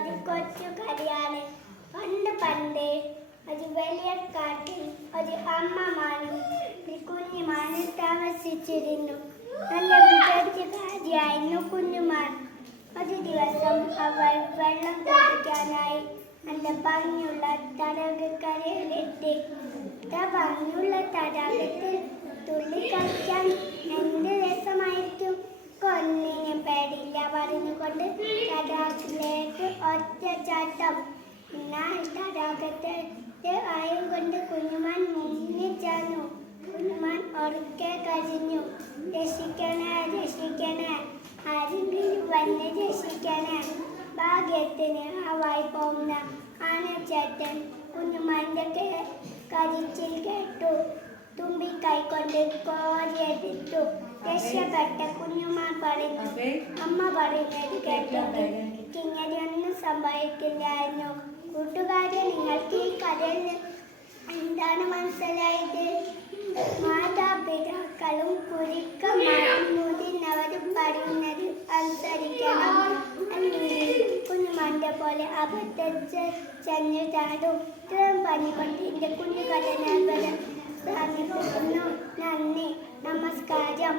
ഒരു കൊച്ചു കഥയാണ്. പണ്ട് പണ്ടേ ഒരു വലിയ കാട്ടിൽ ഒരു അമ്മമാനും ഒരു കുഞ്ഞുമാനും താമസിച്ചിരുന്നു. നല്ല വിചാരിച്ചകാരിയായിരുന്നു കുഞ്ഞുമാൻ. ഒരു ദിവസം അവൾ വെള്ളം കുടിക്കാനായി നല്ല ഭംഗിയുള്ള തടാകക്കരയിലെത്തി. ഭംഗിയുള്ള തടാകത്തിൽ തുള്ളിക്കളിക്കാൻ എന്ത് രസമായിരിക്കും. കൊന്നിനും പേടിയില്ല പറഞ്ഞുകൊണ്ട് തടാകത്തിലേക്ക് ഒറ്റച്ചാട്ടം. എന്നാൽ തടാകത്തിലെ ആയം കൊണ്ട് കുഞ്ഞുമാൻ മുങ്ങിച്ചേർന്നു. കുഞ്ഞുമാൻ ഉറക്കെ കരഞ്ഞു, രക്ഷിക്കണേ രക്ഷിക്കണേ, ആരെങ്കിലും വന്ന് രക്ഷിക്കണേ. ഭാഗ്യത്തിന് ആ വായി പോകുന്ന ആനച്ചേട്ടൻ കുഞ്ഞുമാന്റെ കരച്ചിൽ കേട്ടു. തുമ്പിക്കൈ കൊണ്ട് കോരിയെടുത്തു. രക്ഷപ്പെട്ട കുഞ്ഞുമാൻ പറഞ്ഞു, അമ്മ പറയുന്നത് കേട്ടിട്ട് ഇങ്ങനെയൊന്നും സംഭവിക്കില്ലായിരുന്നു. കൂട്ടുകാരെ, നിങ്ങൾക്ക് ഈ കഥയിൽ എന്താണ് മനസ്സിലായത്? മാതാപിതാക്കളും കുരുക്കന്മാരും മുതിർന്നവരും പറയുന്നത് അനുസരിക്കണം. അല്ലെങ്കിൽ കുഞ്ഞുമാന്റെ പോലെ അബദ്ധത്തിൽ ചെന്ന് ചാടും. ഇത്രയും പറഞ്ഞുകൊണ്ട് എൻ്റെ കുഞ്ഞു കഥ ഞാൻ സ്ഥാപിക്കുന്നു. നന്ദി, നമസ്കാരം.